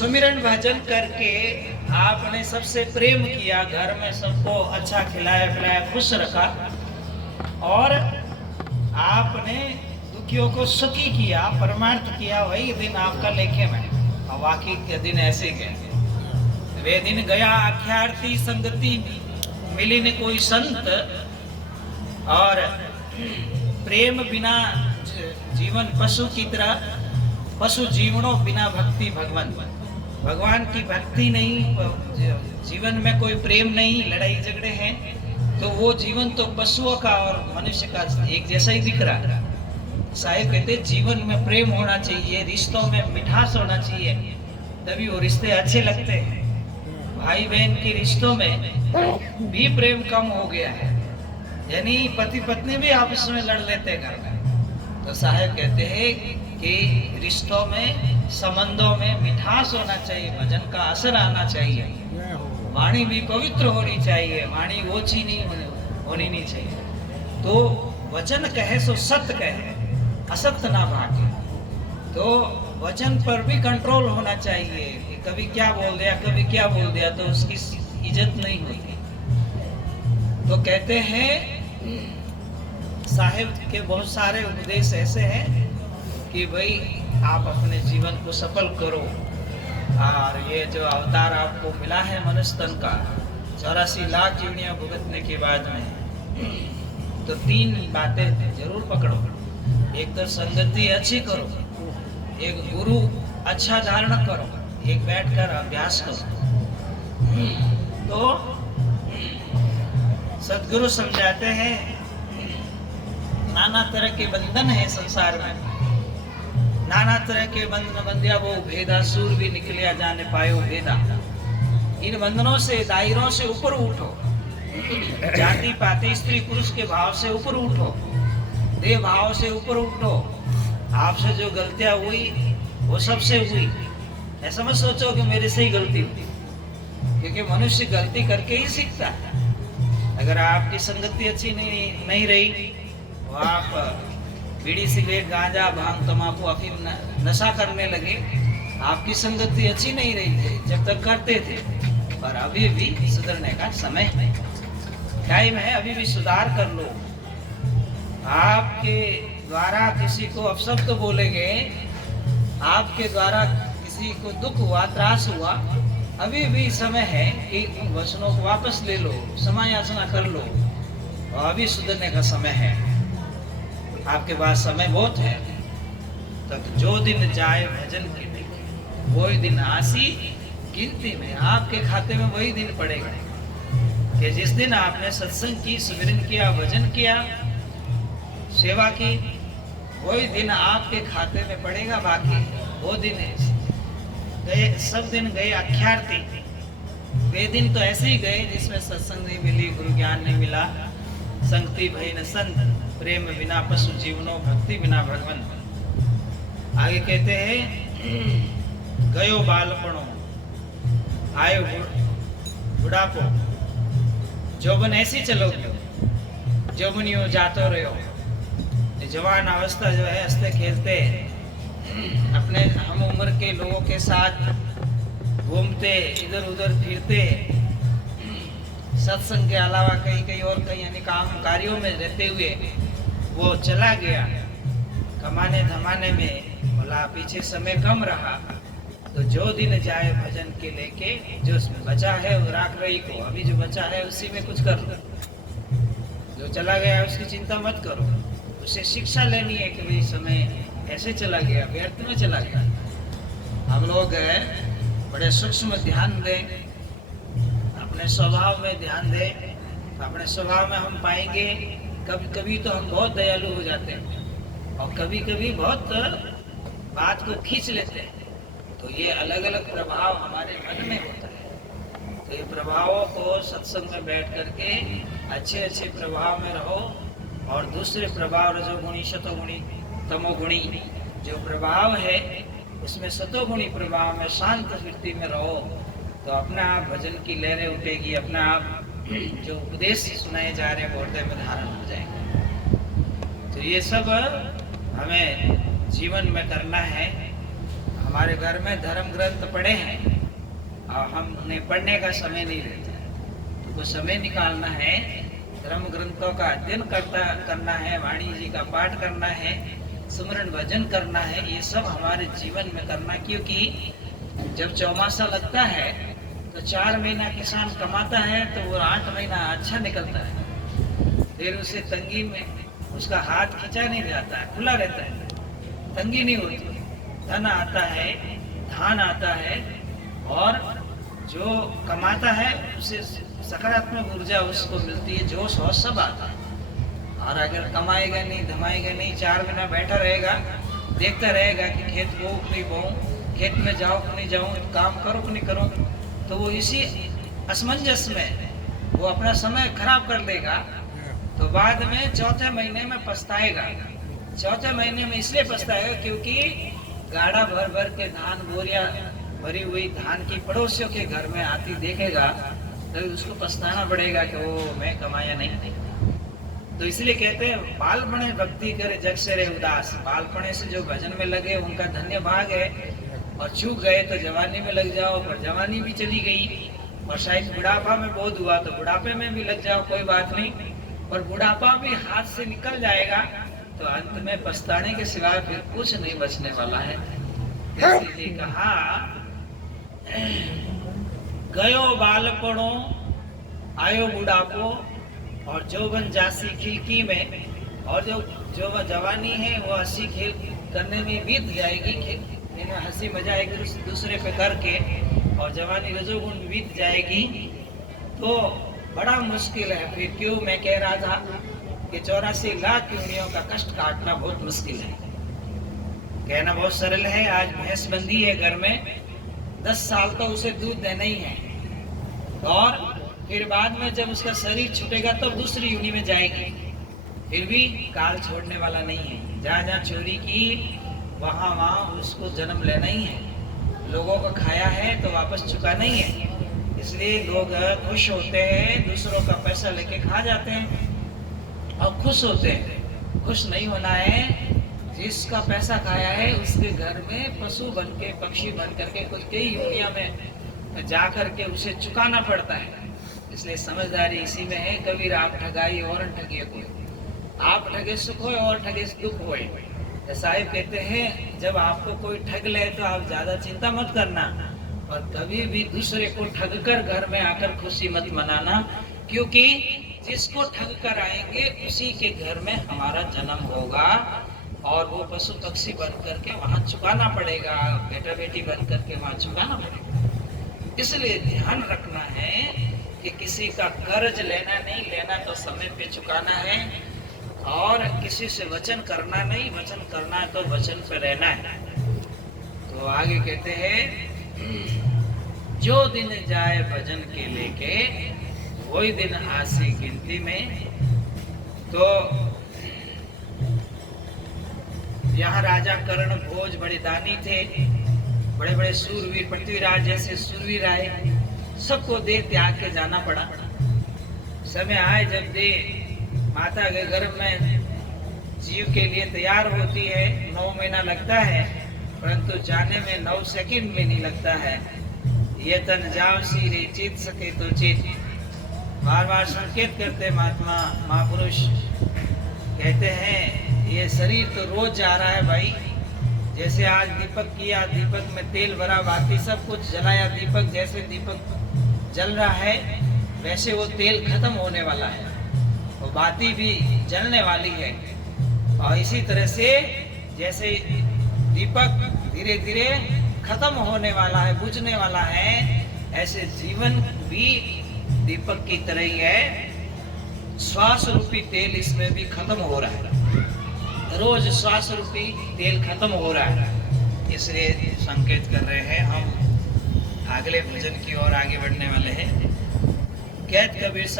सुमिरन भजन करके आपने सबसे प्रेम किया, घर में सबको अच्छा खिलाया पिलाया, खुश रखा, और आपने दुखियों को सुखी किया, परमार्थ किया। वही दिन आपका लेखे में, और वाकई के दिन ऐसे गए। वे दिन गया आख्यार्थी संगति मिली ने कोई संत, और प्रेम बिना जीवन पशु की तरह, पशु जीवनों बिना भक्ति भगवान, भगवान की भक्ति नहीं, जीवन में कोई प्रेम नहीं, लड़ाई झगड़े हैं, तो वो जीवन तो पशुओं का और मनुष्य का एक जैसा ही दिख रहा है। साहिब कहते जीवन में प्रेम होना चाहिए, रिश्तों में मिठास होना चाहिए, तभी वो रिश्ते अच्छे लगते हैं। भाई बहन के रिश्तों में भी प्रेम कम हो गया है, यानी पति पत्नी भी आपस में लड़ लेते हैं घर में। तो साहिब कहते हैं कि रिश्तों में, संबंधों में मिठास होना चाहिए, भजन का असर आना चाहिए, वाणी भी पवित्र होनी चाहिए, वाणी ओछी नहीं होनी नहीं चाहिए। तो वचन कहे सो सत्य कहे, असत्य ना भागे। तो वचन पर भी कंट्रोल होना चाहिए कि कभी क्या बोल दिया, कभी क्या बोल दिया, तो उसकी इज्जत नहीं होती। तो कहते हैं साहिब के बहुत सारे उपदेश ऐसे हैं कि भाई आप अपने जीवन को सफल करो। और ये जो अवतार आपको मिला है मनुष्य तन का, 84 लाख जीवनियां भुगतने के बाद में, तो 3 बातें जरूर पकड़ो। एक तो संगति अच्छी करो, एक गुरु अच्छा धारण करो, एक बैठकर अभ्यास करो। तो सदगुरु समझाते हैं नाना तरह के बंधन है संसार में, नाना तरह के बंधन बंधिया वो भेदा, सूर भी निकलिया जाने पायो भेदा। इन बंधनों से, दायरों से ऊपर उठो, जाति पाति स्त्री पुरुष के भाव से ऊपर उठो, देह भाव से ऊपर उठो। आपसे जो गलतियां हुई वो सबसे हुई, ऐसा मत सोचो कि मेरे से ही गलती हुई, क्योंकि मनुष्य गलती करके ही सीखता है। अगर आपकी संगति अच्छी नहीं रही, तो आप बीड़ी सिगरेट गांजा भांग तंबाकू अफीम नशा करने लगे, आपकी संगति अच्छी नहीं रही थी जब तक करते थे। पर अभी भी सुधरने का समय है, टाइम है, अभी भी सुधार कर लो। आपके द्वारा किसी को अपशब्द बोलेंगे, आपके द्वारा किसी को दुख हुआ, त्रास हुआ, अभी भी समय है कि उन वचनों को वापस ले लो, समायाचना कर लो, और अभी सुधरने का समय है। आपके पास समय बहुत है। तक जो दिन जाए भजन के लिए, वही दिन आसी गिनती में, आपके खाते में वही दिन पड़ेगा कि जिस दिन आपने सत्संग की, सुमिरन किया, भजन किया, सेवा की, वही दिन आपके खाते में पड़ेगा। बाकी वो दिन गए, सब दिन गए अख्यार्थी। वे दिन तो ऐसे ही गए जिसमें सत्संग नहीं मिली, गुरु ज्ञान नहीं मिला, संगति भई न संत, प्रेम बिना पशु जीवनो, भक्ति बिना भगवन। आगे कहते हैं गयो बालपणो, आयो बुढ़ापो, जौवन ऐसी चलो गयो, जौवनियो जातो रहो। जवान अवस्था जो है, हंसते खेलते अपने हम उम्र के लोगों के साथ घूमते, इधर उधर फिरते, सत्संग के अलावा कहीं और कहीं यानी काम कार्यों में रहते हुए वो चला गया। कमाने धमाने में बोला पीछे समय कम रहा। तो जो दिन जाए भजन के लेके, जो बचा है वो राख रही को, अभी जो बचा है उसी में कुछ कर लो। जो चला गया उसकी चिंता मत करो, उसे शिक्षा लेनी है कि भाई समय ऐसे चला गया, व्यर्थ में चला गया। हम लोग बड़े सूक्ष्म ध्यान दें, अपने स्वभाव में ध्यान दें, अपने स्वभाव में हम पाएंगे कभी कभी तो हम बहुत दयालु हो जाते हैं, और कभी कभी बहुत बात को खींच लेते हैं। तो ये अलग अलग प्रभाव हमारे मन में होता है। तो ये प्रभावों को सत्संग में बैठ करके अच्छे अच्छे प्रभाव में रहो, और दूसरे प्रभाव रजोगुणी, शतोगुणी, तमोगुणी जो प्रभाव है उसमें सतोगुणी प्रभाव में शांत वृत्ति में रहो, तो अपने आप भजन की लहरें उठेगी, अपने आप जो उपदेश सुनाए जा रहे हैं वो हृदय में धारण हो जाएंगे। तो ये सब हमें जीवन में करना है। हमारे घर में धर्म ग्रंथ पढ़े हैं और हमने पढ़ने का समय नहीं रहता, तो समय निकालना है, धर्म ग्रंथों का अध्ययन करना है, वाणी जी का पाठ करना है, सुमरन भजन करना है, ये सब हमारे जीवन में करना। क्योंकि जब चौमासा लगता है तो 4 महीना किसान कमाता है तो वो 8 महीना अच्छा निकलता है, फिर उसे तंगी में उसका हाथ खींचा नहीं जाता है, खुला रहता है, तंगी नहीं होती, धन आता है, धान आता है, और जो कमाता है उसे सकारात्मक ऊर्जा उसको मिलती है, जोश और सब आता है। और अगर कमाएगा नहीं, धमाएगा नहीं, 4 महीना बैठा रहेगा, देखता रहेगा कि खेत बोऊं कि नहीं बोऊं, खेत में जाऊं कि नहीं जाऊं, काम करूं कि नहीं करूं, तो वो इसी असमंजस में वो अपना समय खराब कर लेगा। तो बाद में चौथे महीने में पछताएगा। चौथे महीने में इसलिए पछताएगा क्योंकि गाड़ा भर भर के धान, बोरिया भरी हुई धान की पड़ोसियों के घर में आती देखेगा, तो उसको पछताना पड़ेगा कि वो मैं कमाया नहीं। तो इसलिए कहते हैं बालपणे भक्ति करे जग से रहे उदास। बालपणे से जो भजन में लगे उनका धन्य भाग है, और चूक गए तो जवानी में लग जाओ, पर जवानी भी चली गई, और शायद बुढ़ापा में बहुत हुआ तो बुढ़ापे में भी लग जाओ, कोई बात नहीं, और बुढ़ापा भी हाथ से निकल जाएगा तो अंत में पछताने के सिवाय फिर कुछ नहीं बचने वाला है। इसलिए कहा गयो बालपणो आयो बुढ़ापो, और जौवन जासी खिलकी में, और जो जवानी है वो हंसी खेल करने में बीत जाएगी, हंसी मजा एक दूसरे पे करके, और जवानी रजोगुण बीत जाएगी तो बड़ा मुश्किल है। फिर क्यों मैं कह रहा था कि 84 लाख योनियों का कष्ट काटना बहुत मुश्किल है। कहना बहुत सरल है, आज भैंस बंधी है घर में, 10 साल तो उसे दूध देना ही है, और फिर बाद में जब उसका शरीर छूटेगा तब दूसरी यूनि में जाएगी, फिर भी काल छोड़ने वाला नहीं है। जहाँ जहाँ चोरी की वहाँ उसको जन्म लेना ही है। लोगों को खाया है तो वापस चुकाना ही है। इसलिए लोग खुश होते हैं, दूसरों का पैसा लेके खा जाते हैं और खुश होते हैं। खुश नहीं होना है, जिसका पैसा खाया है उसके घर में पशु बन के, पक्षी बन करके कुछ कई यूनिया में जा करके उसे चुकाना पड़ता है। इसलिए समझदारी इसी में है। कबीर आप ठगाई और ठगिए कोई, आप ठगे सुख होए और ठगे दुख होए। साहिब कहते हैं जब आपको कोई ठग ले तो आप ज्यादा चिंता मत करना, और कभी भी दूसरे को ठग कर घर में आकर खुशी मत मनाना, क्योंकि जिसको ठग कर आएंगे उसी के घर में हमारा जन्म होगा, और वो पशु पक्षी बन करके वहाँ चुकाना पड़ेगा, बेटा बेटी बन करके वहाँ चुकाना पड़ेगा। इसलिए ध्यान रखना है कि किसी का कर्ज लेना नहीं, लेना तो समय पे चुकाना है, और किसी से वचन करना नहीं, वचन करना है तो वचन पे रहना है। तो आगे कहते हैं जो दिन जाए भजन के लेके वही दिन आसी गिनती में। तो यहाँ राजा कर्ण भोज बड़े दानी थे, बड़े बड़े सूरवीर, पृथ्वीराज जैसे सूरवीर आए, सबको दे त्याग के जाना पड़ा। समय आए जब दे माता के गर्भ में जीव के लिए तैयार होती है, 9 महीना लगता है, परंतु जाने में 9 सेकंड में नहीं लगता है। ये तन जाओ सी रे चित सके तो चित, बार बार संकेत करते महात्मा महापुरुष कहते हैं ये शरीर तो रोज जा रहा है भाई। जैसे आज दीपक किया, दीपक में तेल भरा, बाकी सब कुछ जलाया, दीपक जैसे दीपक जल रहा है वैसे वो तेल खत्म होने वाला है, वो बाती भी जलने वाली है। और इसी तरह से जैसे दीपक धीरे धीरे खत्म होने वाला है, बुझने वाला है, ऐसे जीवन भी दीपक की तरह ही है। श्वास रूपी तेल इसमें भी खत्म हो रहा है, रोज श्वास रूपी तेल खत्म हो रहा है। इसलिए संकेत कर रहे हैं हम अगले भजन की ओर आगे बढ़ने वाले हैं। कहत कबीर साहब